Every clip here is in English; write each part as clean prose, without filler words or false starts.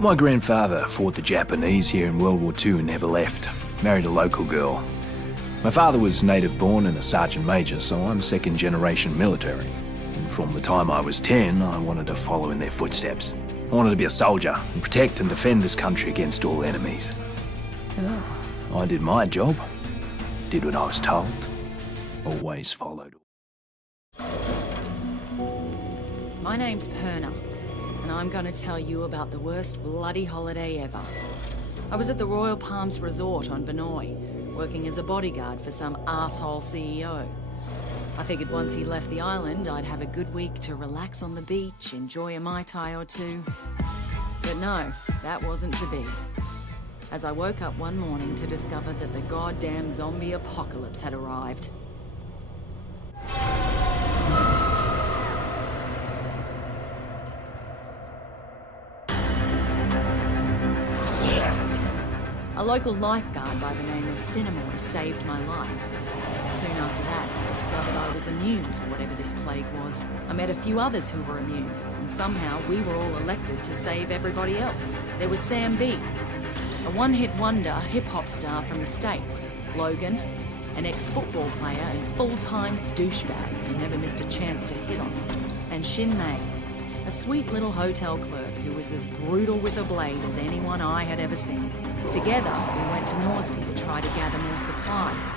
My grandfather fought the Japanese here in World War II and never left. Married a local girl. My father was native-born and a sergeant major, so I'm second-generation military. And from the time I was 10, I wanted to follow in their footsteps. I wanted to be a soldier and protect and defend this country against all enemies. I did my job, did what I was told, always followed. My name's Perna, and I'm gonna tell you about the worst bloody holiday ever. I was at the Royal Palms Resort on Benoi, working as a bodyguard for some asshole CEO. I figured once he left the island, I'd have a good week to relax on the beach, enjoy a Mai Tai or two. But no, that wasn't to be. As I woke up one morning to discover that the goddamn zombie apocalypse had arrived. A local lifeguard by the name of Cinemoy saved my life. Soon after that, I discovered I was immune to whatever this plague was. I met a few others who were immune, and somehow we were all elected to save everybody else. There was Sam B, a one-hit wonder hip-hop star from the States. Logan, an ex-football player and full-time douchebag who never missed a chance to hit on me. And Shin Mei, a sweet little hotel clerk who was as brutal with a blade as anyone I had ever seen. Together, we went to Norsby to try to gather more supplies.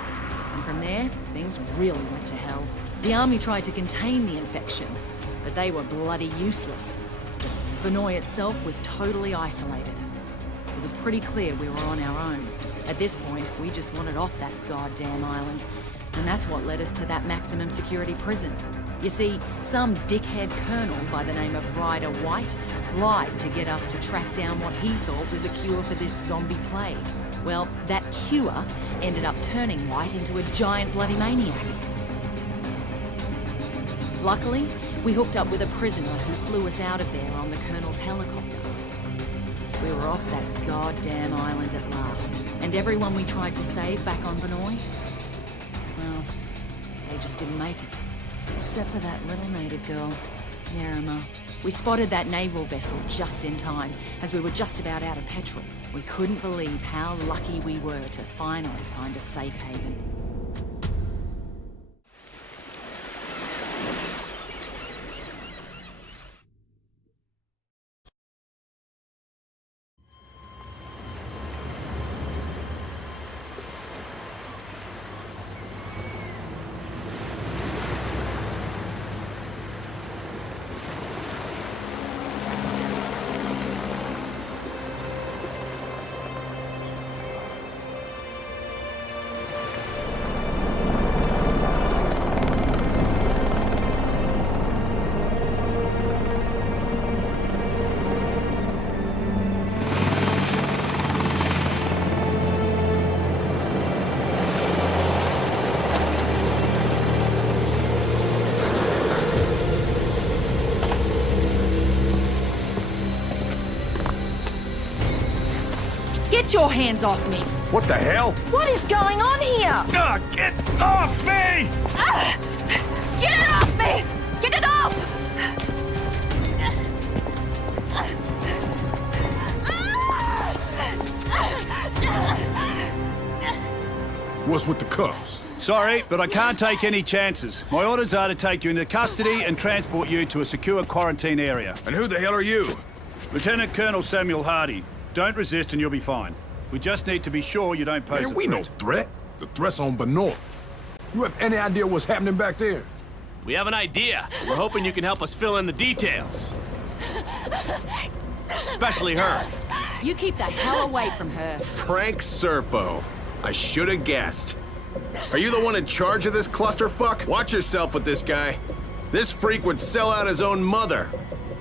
And from there, things really went to hell. The army tried to contain the infection, but they were bloody useless. Benoi itself was totally isolated. It was pretty clear we were on our own. At this point, we just wanted off that goddamn island. And that's what led us to that maximum security prison. You see, some dickhead colonel by the name of Ryder White lied to get us to track down what he thought was a cure for this zombie plague. Well, that cure ended up turning White into a giant bloody maniac. Luckily, we hooked up with a prisoner who flew us out of there on the colonel's helicopter. We were off that goddamn island at last. And everyone we tried to save back on Benoi, well, they just didn't make it. Except for that little native girl, Nerima. We spotted that naval vessel just in time, as we were just about out of petrol. We couldn't believe how lucky we were to finally find a safe haven. Get your hands off me! What the hell? What is going on here? Get off me! Get it off me! Get it off! What's with the cuffs? Sorry, but I can't take any chances. My orders are to take you into custody and transport you to a secure quarantine area. And who the hell are you? Lieutenant Colonel Samuel Hardy. Don't resist and you'll be fine. We just need to be sure you don't pose a Man, threat. we no threat. The threat's on Benoi. You have any idea what's happening back there? We have an idea. We're hoping you can help us fill in the details. Especially her. You keep the hell away from her. Frank Serpo. I should have guessed. Are you the one in charge of this clusterfuck? Watch yourself with this guy. This freak would sell out his own mother.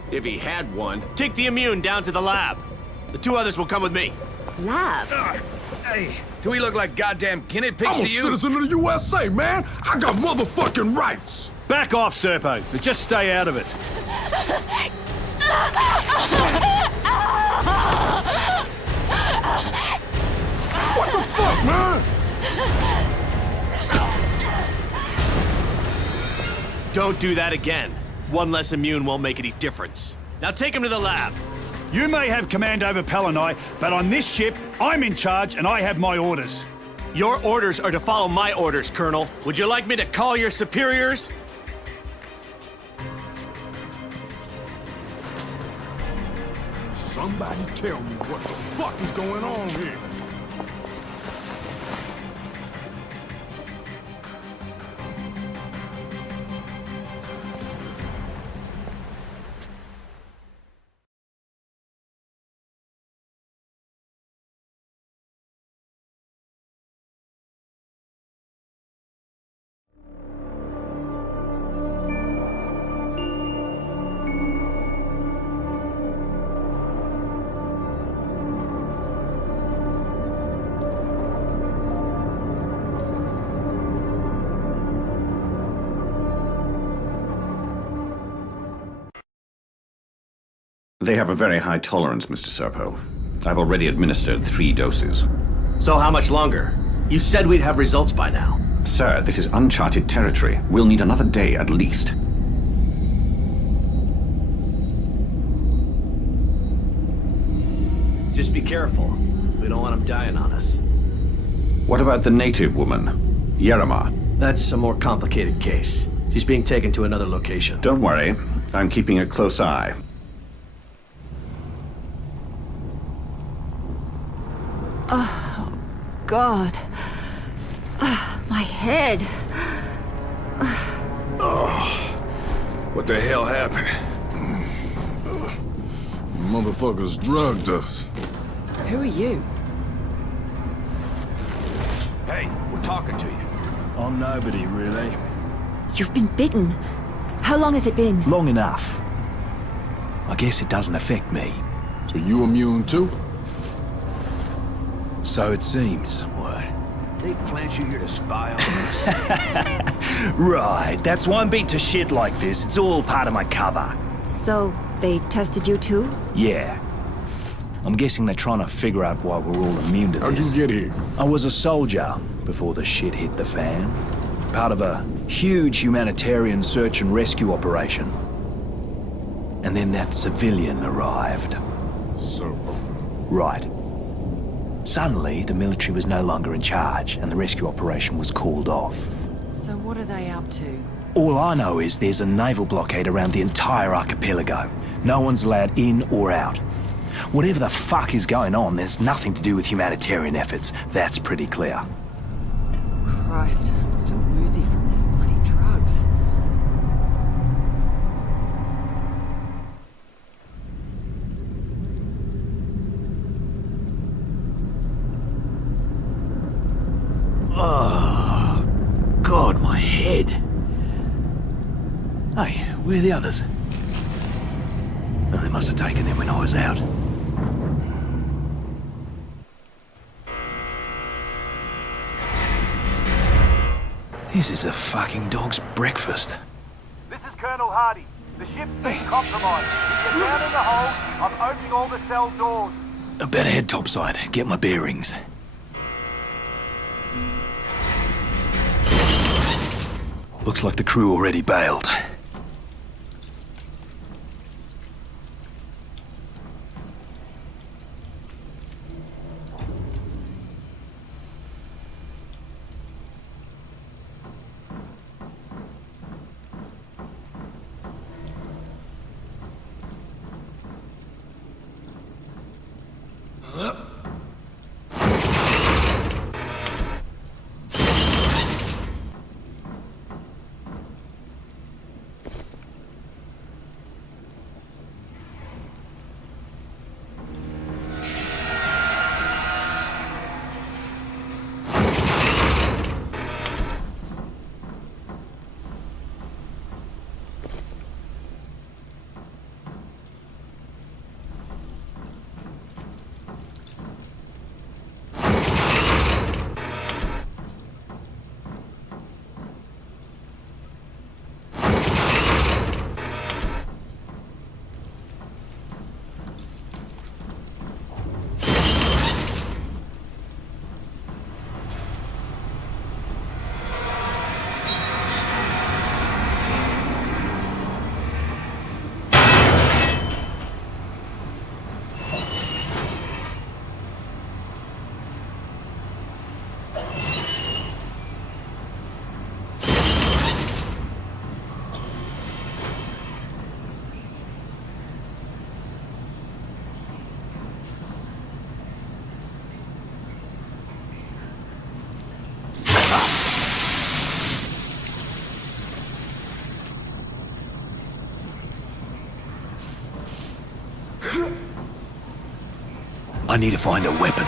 If he had one. Take the immune down to the lab. The two others will come with me. Lab? Hey, do we look like goddamn guinea pigs I'm a to you? citizen of the USA, man. I got motherfucking rights. Back off, Serpo. But just stay out of it. What the fuck, man? Don't do that again. One less immune won't make any difference. Now take him to the lab. You may have command over Polonais, but on this ship, I'm in charge and I have my orders. Your orders are to follow my orders, Colonel. Would you like me to call your superiors? Somebody tell me what the fuck is going on here. They have a very high tolerance, Mr. Serpo. I've already administered 3 doses. So how much longer? You said we'd have results by now. Sir, this is uncharted territory. We'll need another day at least. Just be careful. We don't want them dying on us. What about the native woman, Yerema? That's a more complicated case. She's being taken to another location. Don't worry. I'm keeping a close eye. Oh, God. My head. What the hell happened? Motherfuckers drugged us. Who are you? Hey, we're talking to you. I'm nobody, really. You've been bitten. How long has it been? Long enough. I guess it doesn't affect me. So you immune too? So it seems. What? They plant you here to spy on us? Right, that's why I'm beat to shit like this. It's all part of my cover. So, they tested you too? Yeah. I'm guessing they're trying to figure out why we're all immune to How'd this. you get here? I was a soldier before the shit hit the fan. Part of a huge humanitarian search and rescue operation. And then that civilian arrived. Serpo. Right. Suddenly, the military was no longer in charge, and the rescue operation was called off. So what are they up to? All I know is there's a naval blockade around the entire archipelago. No one's allowed in or out. Whatever the fuck is going on, there's nothing to do with humanitarian efforts. That's pretty clear. Christ, I'm still woozy from these bloody drugs. Oh, God, my head. Hey, where are the others? Oh, they must have taken them when I was out. This is a fucking dog's breakfast. This is Colonel Hardy. The ship's been compromised. Get down in the hold. I'm opening all the cell doors. I better head topside, get my bearings. Looks like the crew already bailed. I need to find a weapon.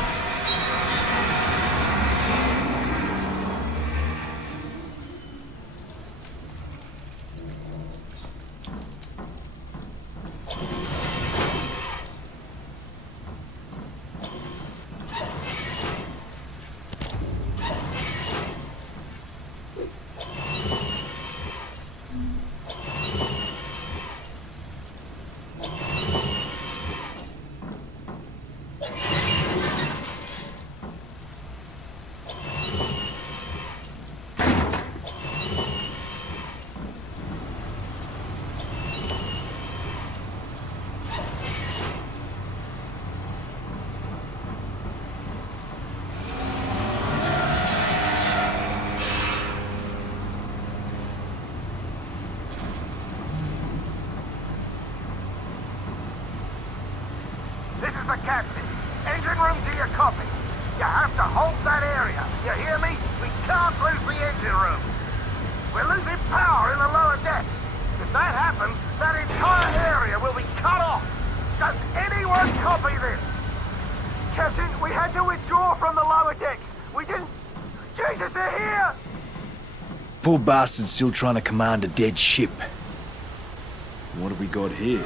This is the captain. Engine room to your copy. You have to hold that area. You hear me? We can't lose the engine room. We're losing power in the lower decks. If that happens, that entire area will be cut off. Does anyone copy this? Captain, we had to withdraw from the lower decks. We didn't... Jesus, they're here! Poor bastard's still trying to command a dead ship. What have we got here?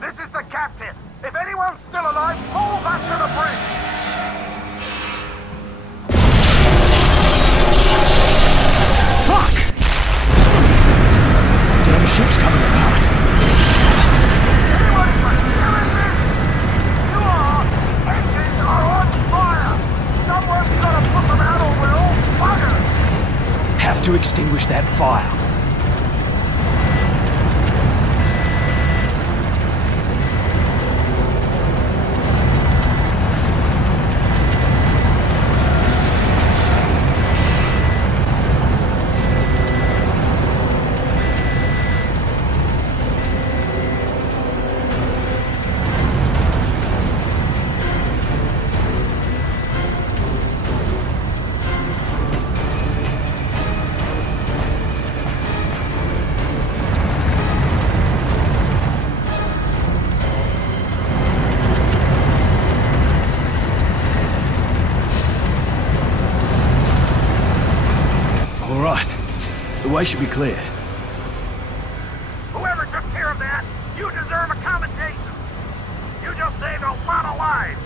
This is the captain. If anyone's still alive, pull back to the bridge. Fuck! Damn ship's coming apart. Anyone hearing this? You are. Engines are on fire. Someone's got to put them out or we're all buggered. Have to extinguish that fire. The way should be clear. Whoever took care of that, you deserve a commendation. You just saved a lot of lives.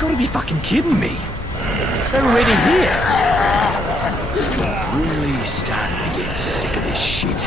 Gotta be fucking kidding me. They're already here. Really starting to get sick of this shit.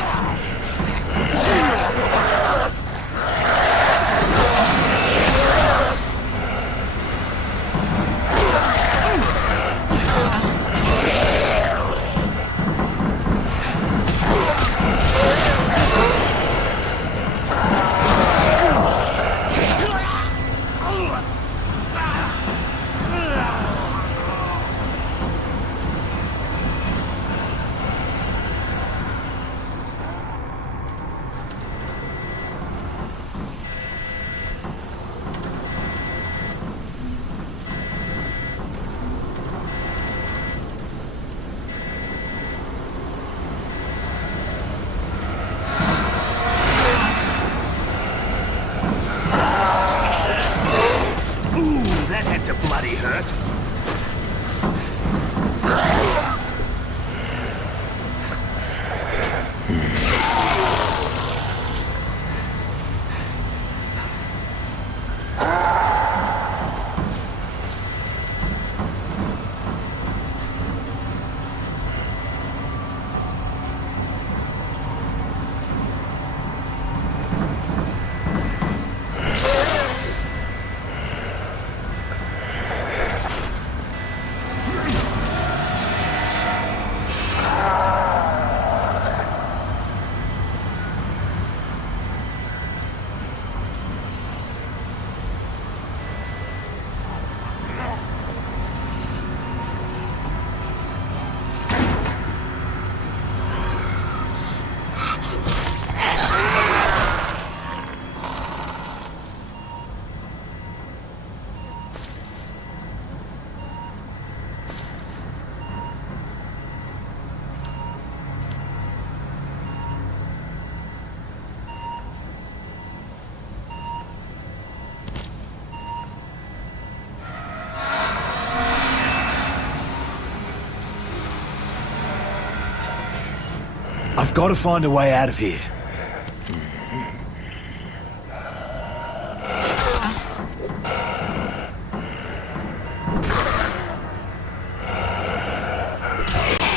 I've got to find a way out of here.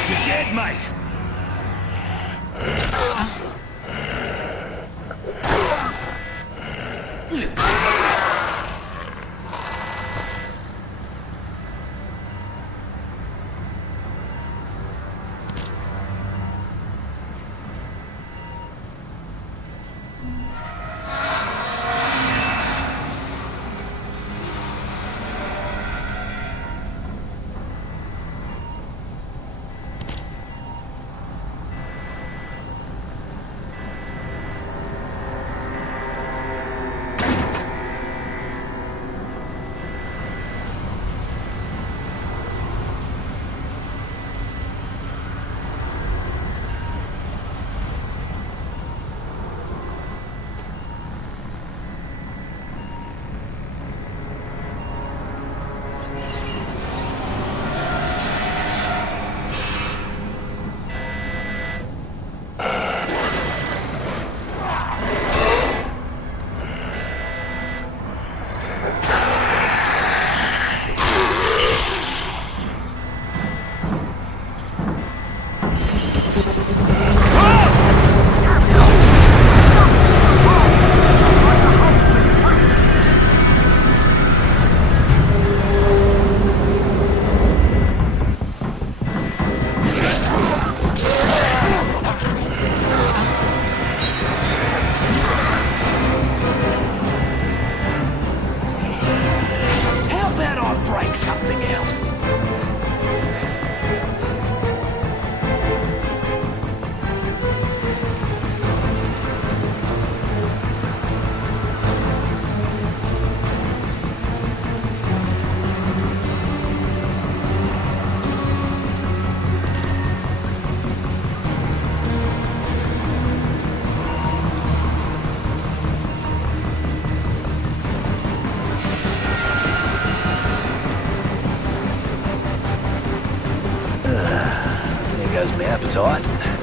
You're dead, mate! Something else. There goes my appetite.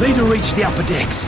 Need to reach the upper decks.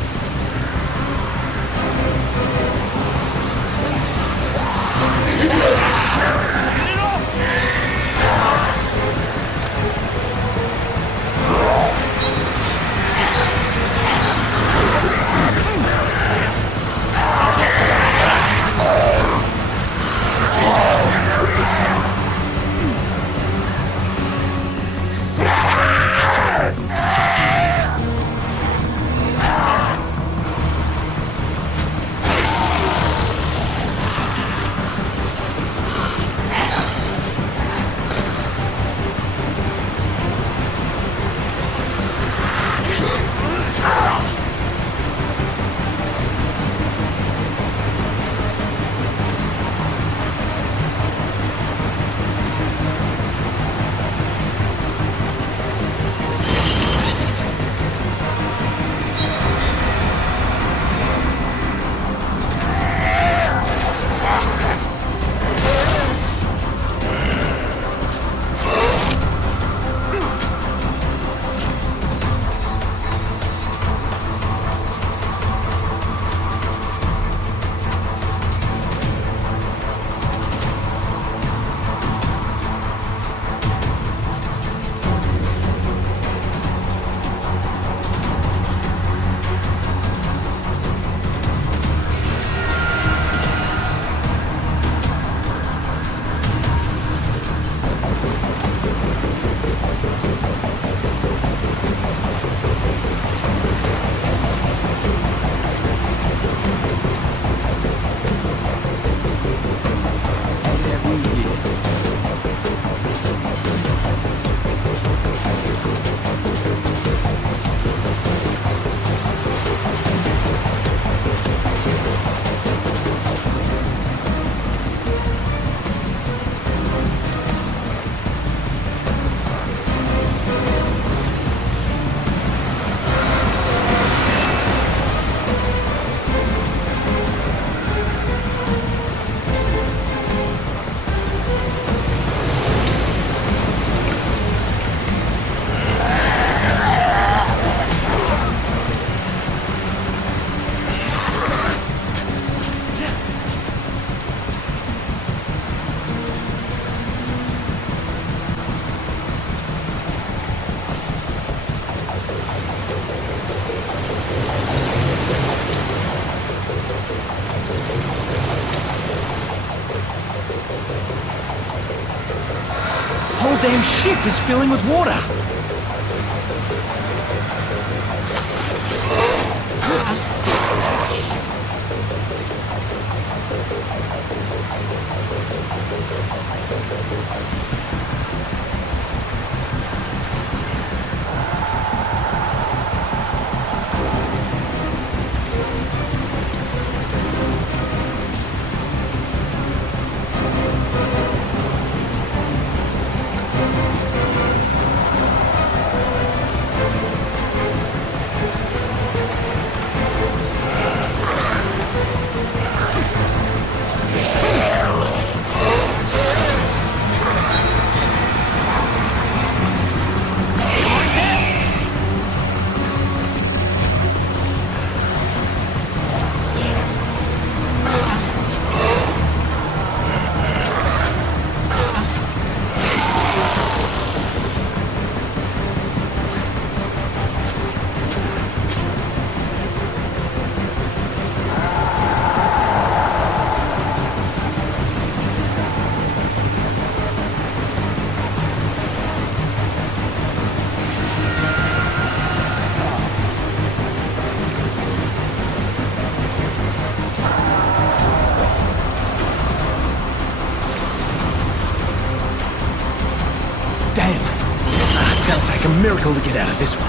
Whole damn ship is filling with water. It's gonna take a miracle to get out of this one.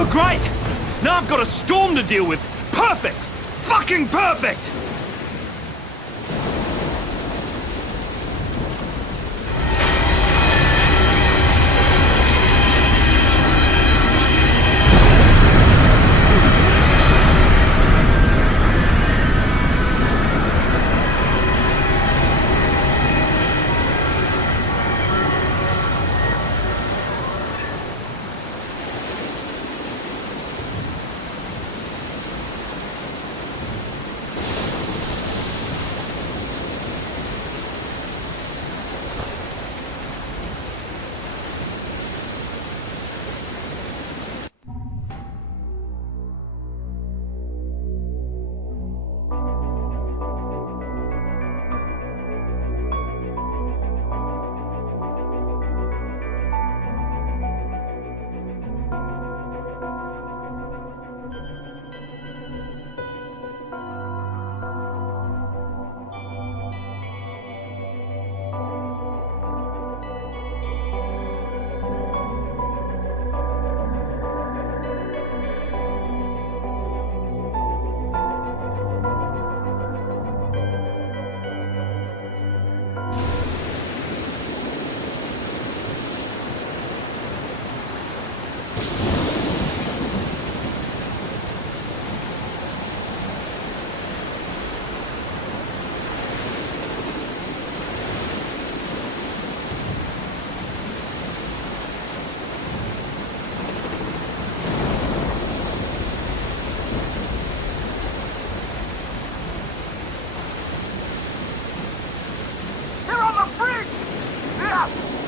Oh, great! Now I've got a storm to deal with. Perfect! Fucking perfect!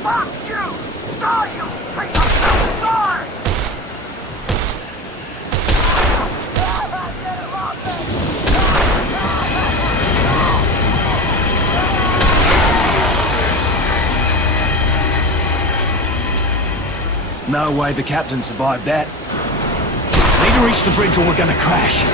Fuck you! Die, you piece of shit! Die! No way the captain survived that. Need to reach the bridge or we're gonna crash.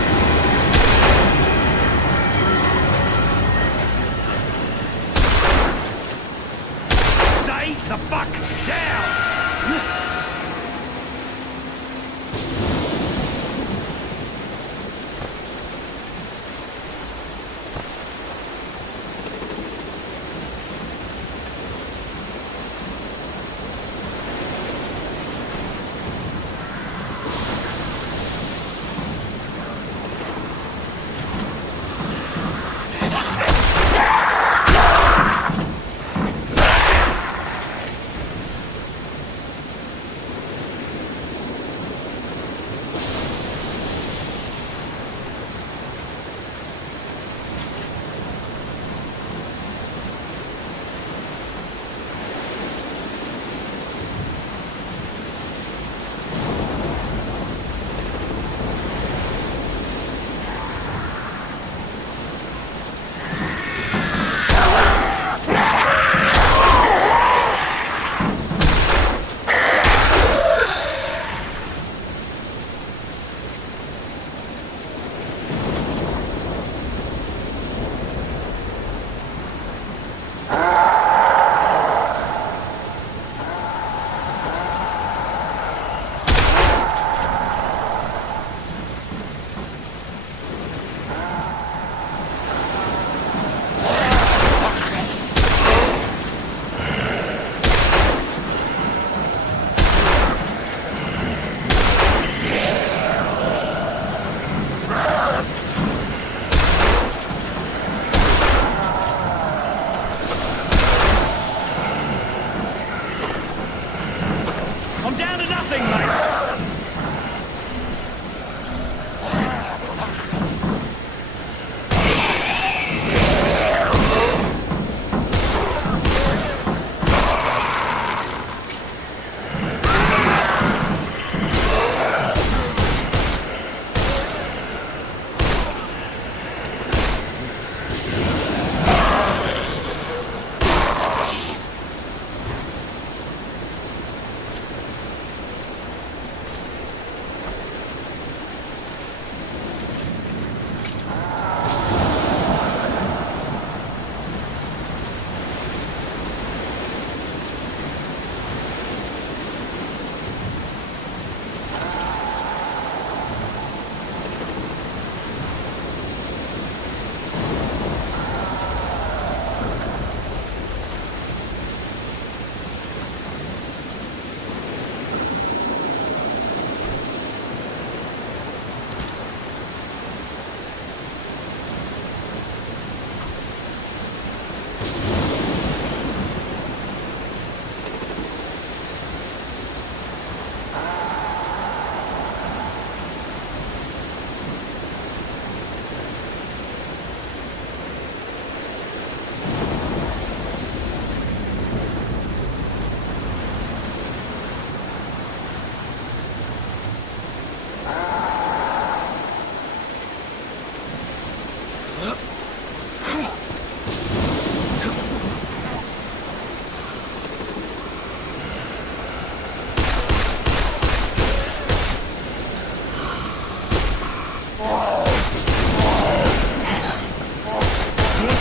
Stay the fuck down!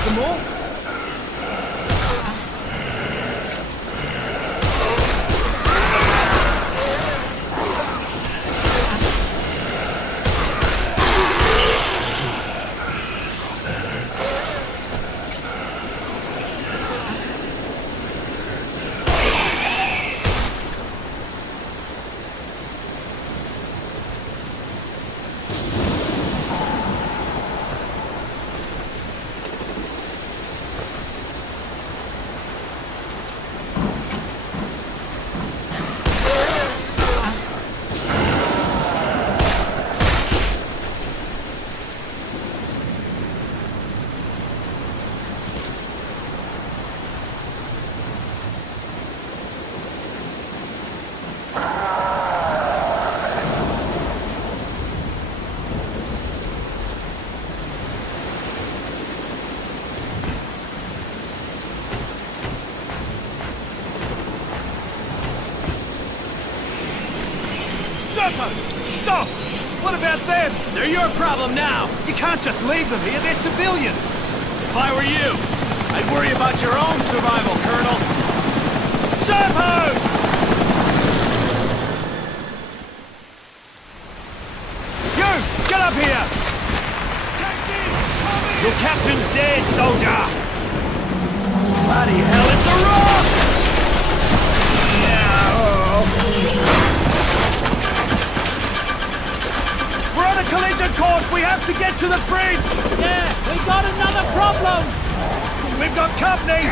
some more? Stop! What about them? They're your problem now. You can't just leave them here. They're civilians. If I were you, I'd worry about your own survival, Colonel. Serpo! You! Get up here! Your captain's dead, soldier! Bloody hell, it's a rock! We're on a collision course! We have to get to the bridge! Yeah, we got another problem! We've got company!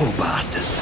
Poor bastards.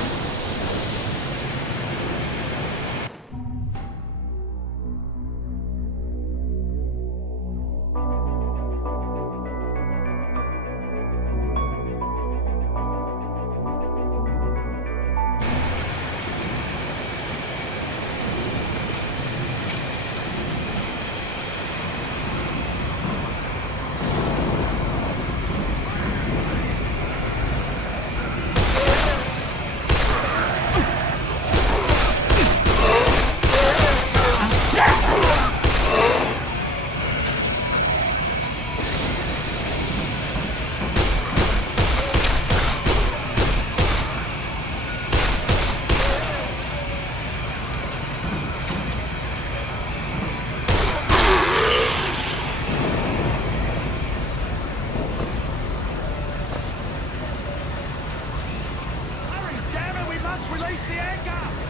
Hurry, damn it, we must release the anchor!